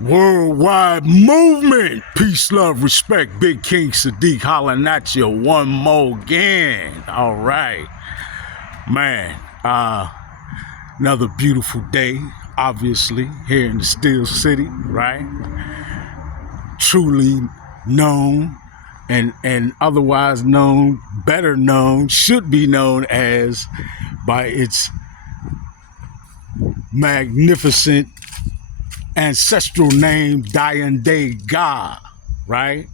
Worldwide movement. Peace, love, respect. Big King Sadiq hollering at you one more again. All right. Man, another beautiful day, obviously, here in the Steel City, right? Truly known and otherwise known, better known, should be known as by its magnificent ancestral name, Day God, right?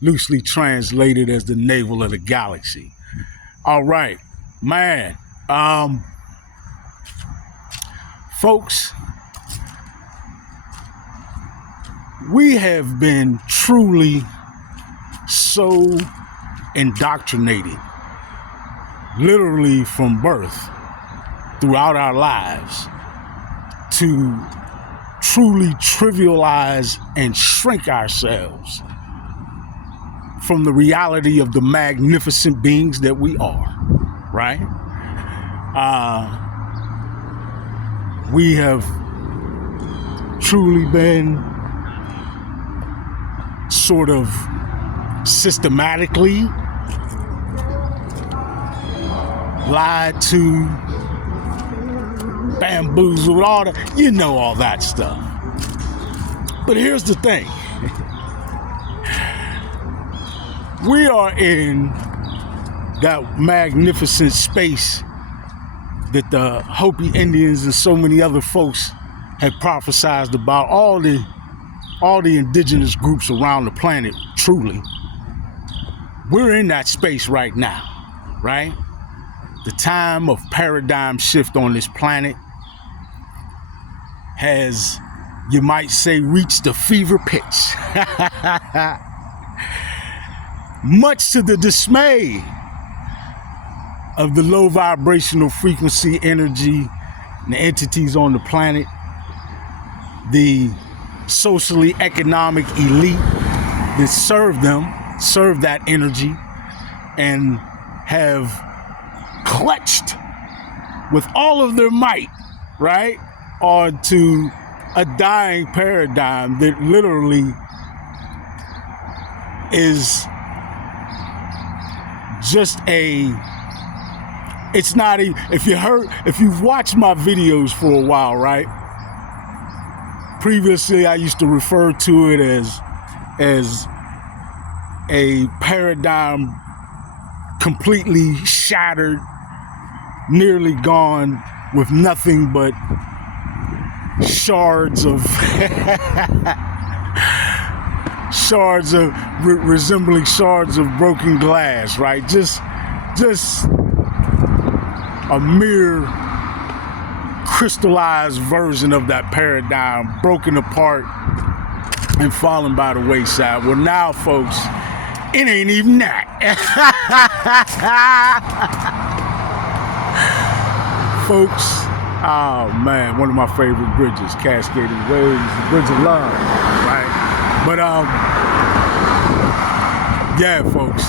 Loosely translated as the navel of the galaxy. All right, man. Folks, we have been truly so indoctrinated, literally from birth, throughout our lives, to truly trivialize and shrink ourselves from the reality of the magnificent beings that we are, right? We have truly been sort of systematically lied to, bamboozled, all that, all that stuff. But here's the thing. We are in that magnificent space that the Hopi Indians and so many other folks have prophesized about, all the indigenous groups around the planet, truly. We're in that space right now, right? The time of paradigm shift on this planet has, you might say, reached a fever pitch. Much to the dismay of the low vibrational frequency energy and the entities on the planet, the socially economic elite that serve that energy and have clutched with all of their might, right, onto a dying paradigm that literally is just it's not even, if you've watched my videos for a while, right? Previously, I used to refer to it as a paradigm completely shattered, nearly gone, with nothing but shards of resembling shards of broken glass, right? Just a mere crystallized version of that paradigm, broken apart and fallen by the wayside. Well, now, folks, it ain't even that. Folks, oh man, one of my favorite bridges, Cascading Waves, the Bridge of Love, right? But yeah, folks,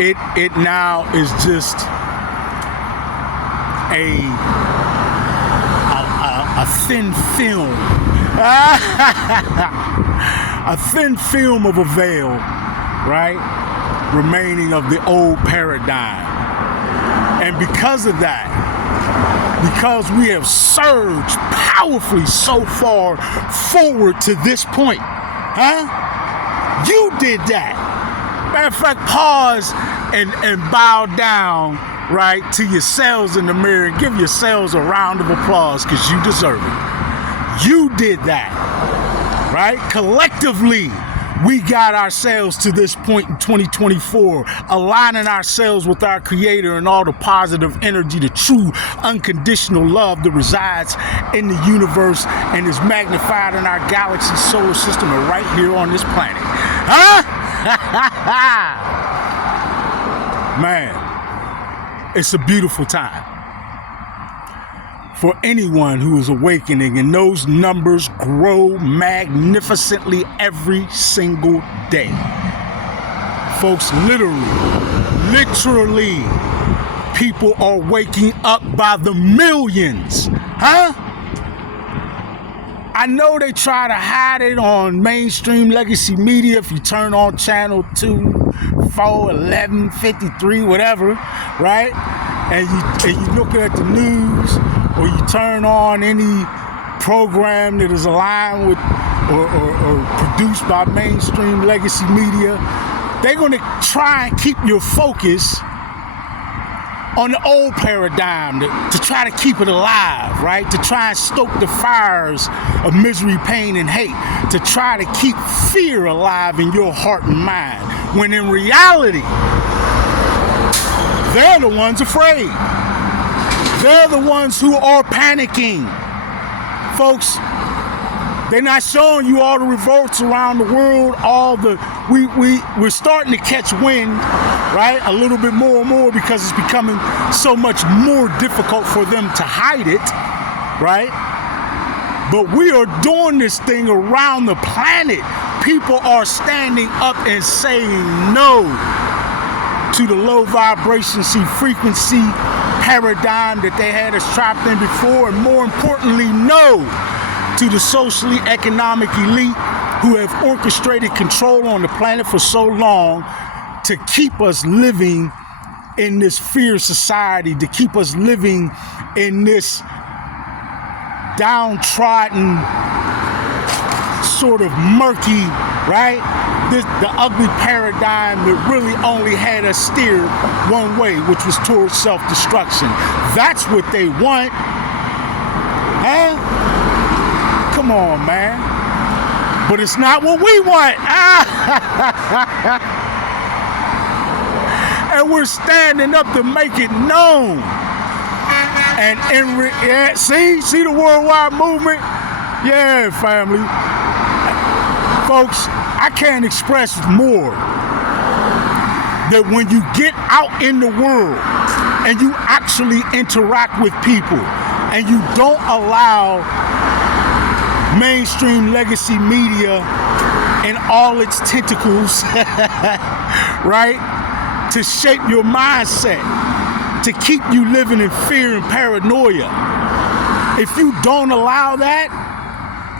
it now is just a thin film, a thin film of a veil, right, remaining of the old paradigm. And because of that, because we have surged powerfully so far forward to this point, you did that. Matter of fact, pause and bow down, right, to yourselves in the mirror and give yourselves a round of applause, because you deserve it. You did that, right? Collectively, we got ourselves to this point in 2024, aligning ourselves with our Creator and all the positive energy, the true unconditional love that resides in the universe and is magnified in our galaxy, solar system, and right here on this planet. Man, it's a beautiful time for anyone who is awakening, and those numbers grow magnificently every single day. Folks, literally, people are waking up by the millions, I know they try to hide it on mainstream legacy media. If you turn on channel 2, 4, 11, 53, whatever, right? And you looking at the news, or you turn on any program that is aligned with or produced by mainstream legacy media, they're going to try and keep your focus on the old paradigm to try to keep it alive, right? To try and stoke the fires of misery, pain, and hate, to try to keep fear alive in your heart and mind, when in reality, they're the ones afraid. They're the ones who are panicking. Folks, they're not showing you all the revolts around the world, we're starting to catch wind, right? A little bit more and more, because it's becoming so much more difficult for them to hide it, right? But we are doing this thing around the planet. People are standing up and saying no to the low vibration frequency paradigm that they had us trapped in before, and more importantly, no to the socially economic elite who have orchestrated control on the planet for so long to keep us living in this fear society, to keep us living in this downtrodden, sort of murky, right? The ugly paradigm that really only had us steered one way, which was towards self-destruction. That's what they want. Huh? Come on, man. But it's not what we want. And we're standing up to make it known. And see the worldwide movement? Yeah, family. Folks, I can't express more that when you get out in the world and you actually interact with people and you don't allow mainstream legacy media and all its tentacles, right, to shape your mindset, to keep you living in fear and paranoia. If you don't allow that,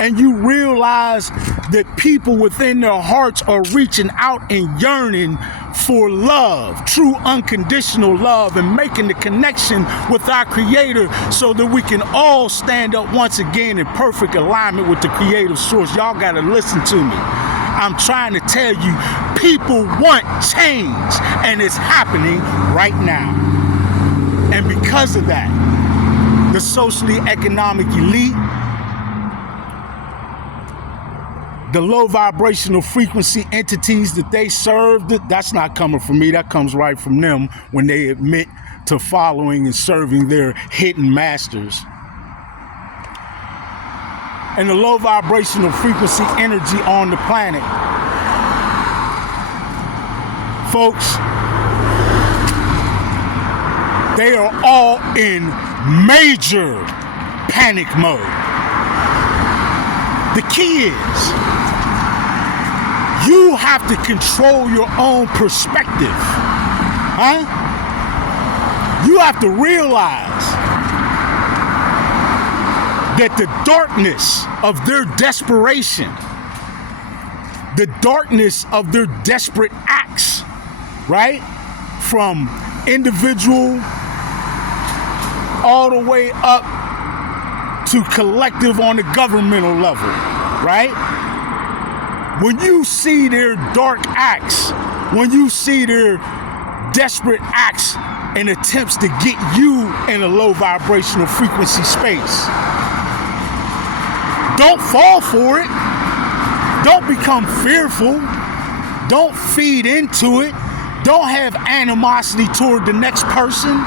and you realize that people within their hearts are reaching out and yearning for love, true unconditional love, and making the connection with our Creator so that we can all stand up once again in perfect alignment with the creative source. Y'all gotta listen to me. I'm trying to tell you, people want change, and it's happening right now. And because of that, the socially economic elite, the low vibrational frequency entities that they serve, that's not coming from me, that comes right from them when they admit to following and serving their hidden masters. And the low vibrational frequency energy on the planet. Folks, they are all in major panic mode. The key is, you have to control your own perspective. Huh? You have to realize that the darkness of their desperation, the darkness of their desperate acts, right? From individual all the way up to collective on the governmental level, right? When you see their dark acts, when you see their desperate acts and attempts to get you in a low vibrational frequency space, don't fall for it. Don't become fearful. Don't feed into it. Don't have animosity toward the next person.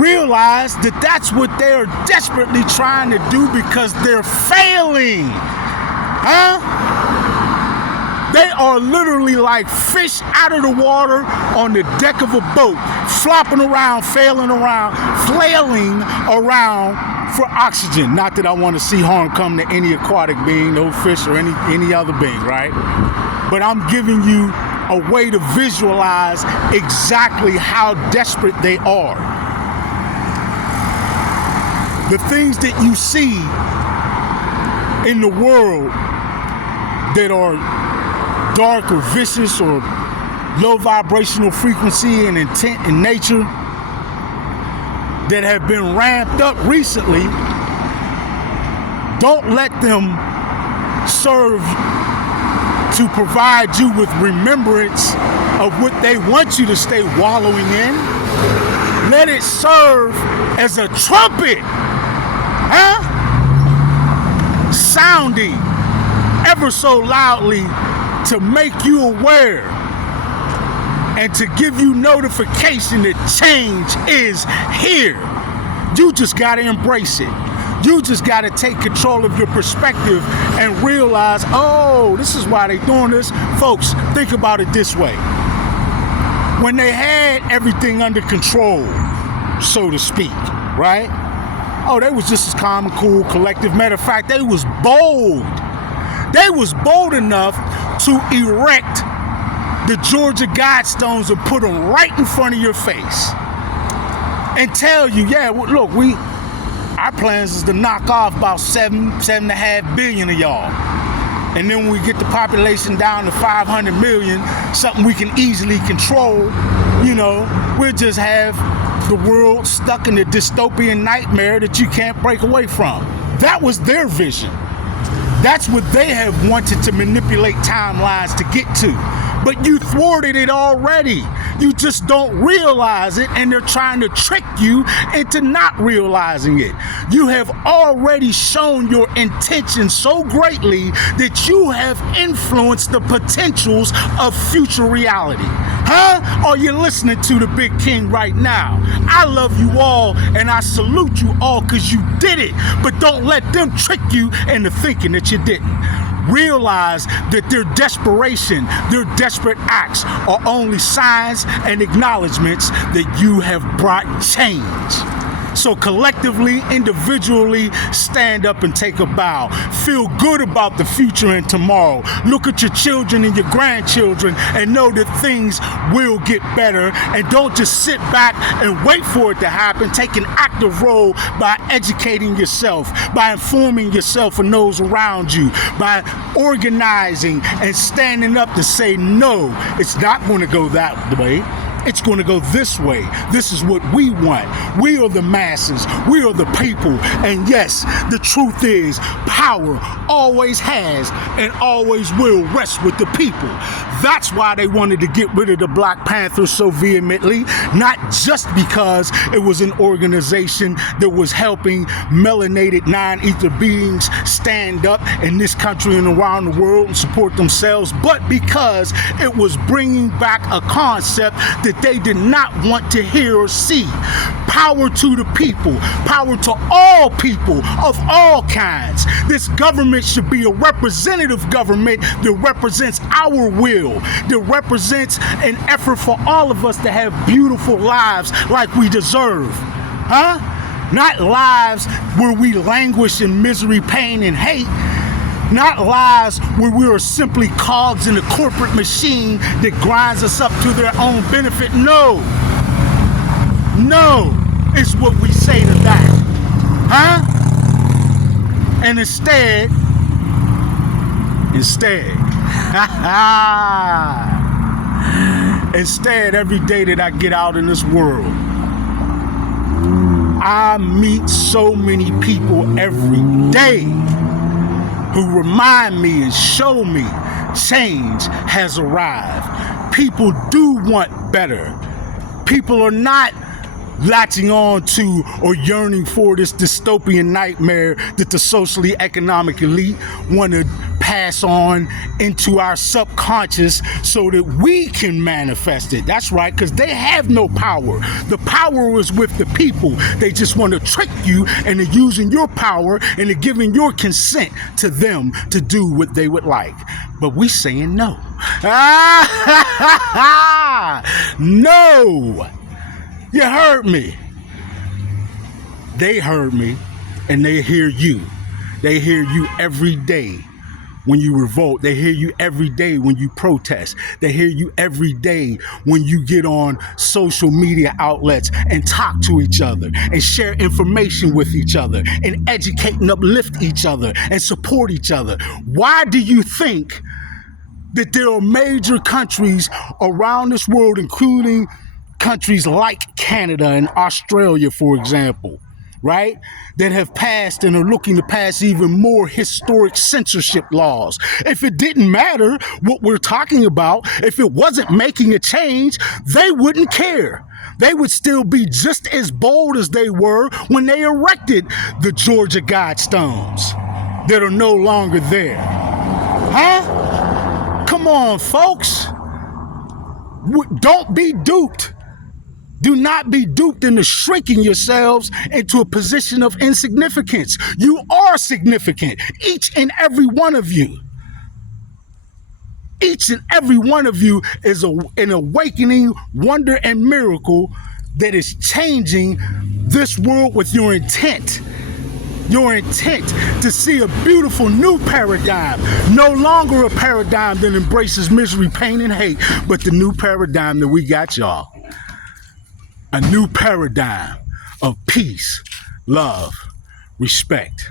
Realize that that's what they're desperately trying to do, because they're failing. Huh? They are literally like fish out of the water on the deck of a boat, flopping around, flailing around for oxygen. Not that I want to see harm come to any aquatic being, no fish or any other being, right? But I'm giving you a way to visualize exactly how desperate they are. The things that you see in the world that are dark or vicious or low vibrational frequency and intent in nature that have been ramped up recently, don't let them serve to provide you with remembrance of what they want you to stay wallowing in. Let it serve as a trumpet, sounding ever so loudly to make you aware and to give you notification that change is here. You just got to embrace it. You just got to take control of your perspective and realize, oh, this is why they're doing this. Folks, think about it this way. When they had everything under control, so to speak, right? Oh, they was just as calm and cool, collective. Matter of fact, they was bold. They was bold enough to erect the Georgia Guidestones and put them right in front of your face and tell you, yeah, look, our plans is to knock off about 7.5 billion of y'all. And then when we get the population down to 500 million, something we can easily control, we'll just have the world stuck in a dystopian nightmare that you can't break away from. That was their vision. That's what they have wanted to manipulate timelines to get to. But you thwarted it already. You just don't realize it, and they're trying to trick you into not realizing it. You have already shown your intention so greatly that you have influenced the potentials of future reality. Are you listening to the Big King right now? I love you all, and I salute you all because you did it. But don't let them trick you into thinking that you didn't. Realize that their desperation, their desperate acts are only signs and acknowledgments that you have brought change. So collectively, individually, stand up and take a bow. Feel good about the future and tomorrow. Look at your children and your grandchildren and know that things will get better. And don't just sit back and wait for it to happen. Take an active role by educating yourself, by informing yourself and those around you, by organizing and standing up to say, no, it's not going to go that way. It's going to go this way. This is what we want. We are the masses. We are the people. And yes, the truth is, power always has and always will rest with the people. That's why they wanted to get rid of the Black Panthers so vehemently, not just because it was an organization that was helping melanated non-ether beings stand up in this country and around the world and support themselves, but because it was bringing back a concept that they did not want to hear or see. Power to the people, power to all people of all kinds. This government should be a representative government that represents our will, that represents an effort for all of us to have beautiful lives like we deserve. Not lives where we languish in misery, pain, and hate. Not lives where we are simply cogs in a corporate machine that grinds us up to their own benefit. No, it's what we say to that. And instead, every day that I get out in this world, I meet so many people every day who remind me and show me change has arrived. People do want better. People are not latching on to or yearning for this dystopian nightmare that the socially economic elite want to pass on into our subconscious so that we can manifest it. That's right, because they have no power. The power is with the people. They just want to trick you into using your power and to giving your consent to them to do what they would like. But we saying no. No. You heard me. They heard me, and they hear you. They hear you every day when you revolt. They hear you every day when you protest. They hear you every day when you get on social media outlets and talk to each other and share information with each other and educate and uplift each other and support each other. Why do you think that there are major countries around this world, including countries like Canada and Australia, for example, right, that have passed and are looking to pass even more historic censorship laws? If it didn't matter what we're talking about, if it wasn't making a change, they wouldn't care. They would still be just as bold as they were when they erected the Georgia Guidestones that are no longer there. Huh? Come on, folks. Don't be duped. Do not be duped into shrinking yourselves into a position of insignificance. You are significant, each and every one of you. Each and every one of you is an awakening wonder and miracle that is changing this world with your intent. Your intent to see a beautiful new paradigm, no longer a paradigm that embraces misery, pain, and hate, but the new paradigm that we got, y'all. A new paradigm of peace, love, respect.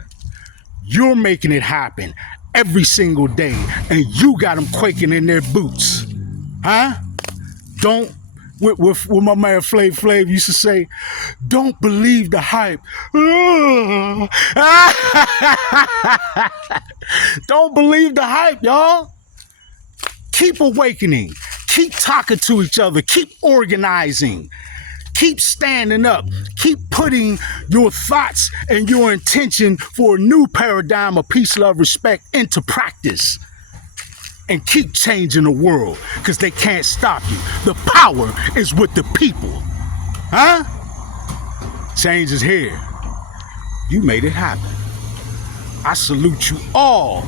You're making it happen every single day, and you got them quaking in their boots. Huh? Don't, with my man Flav used to say, don't believe the hype. Don't believe the hype, y'all. Keep awakening. Keep talking to each other. Keep organizing. Keep standing up. Keep putting your thoughts and your intention for a new paradigm of peace, love, respect into practice. And keep changing the world, because they can't stop you. The power is with the people. Huh? Change is here. You made it happen. I salute you all.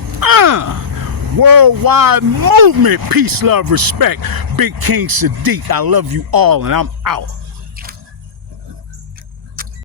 Worldwide movement, peace, love, respect. Big King Sadiq, I love you all, and I'm out.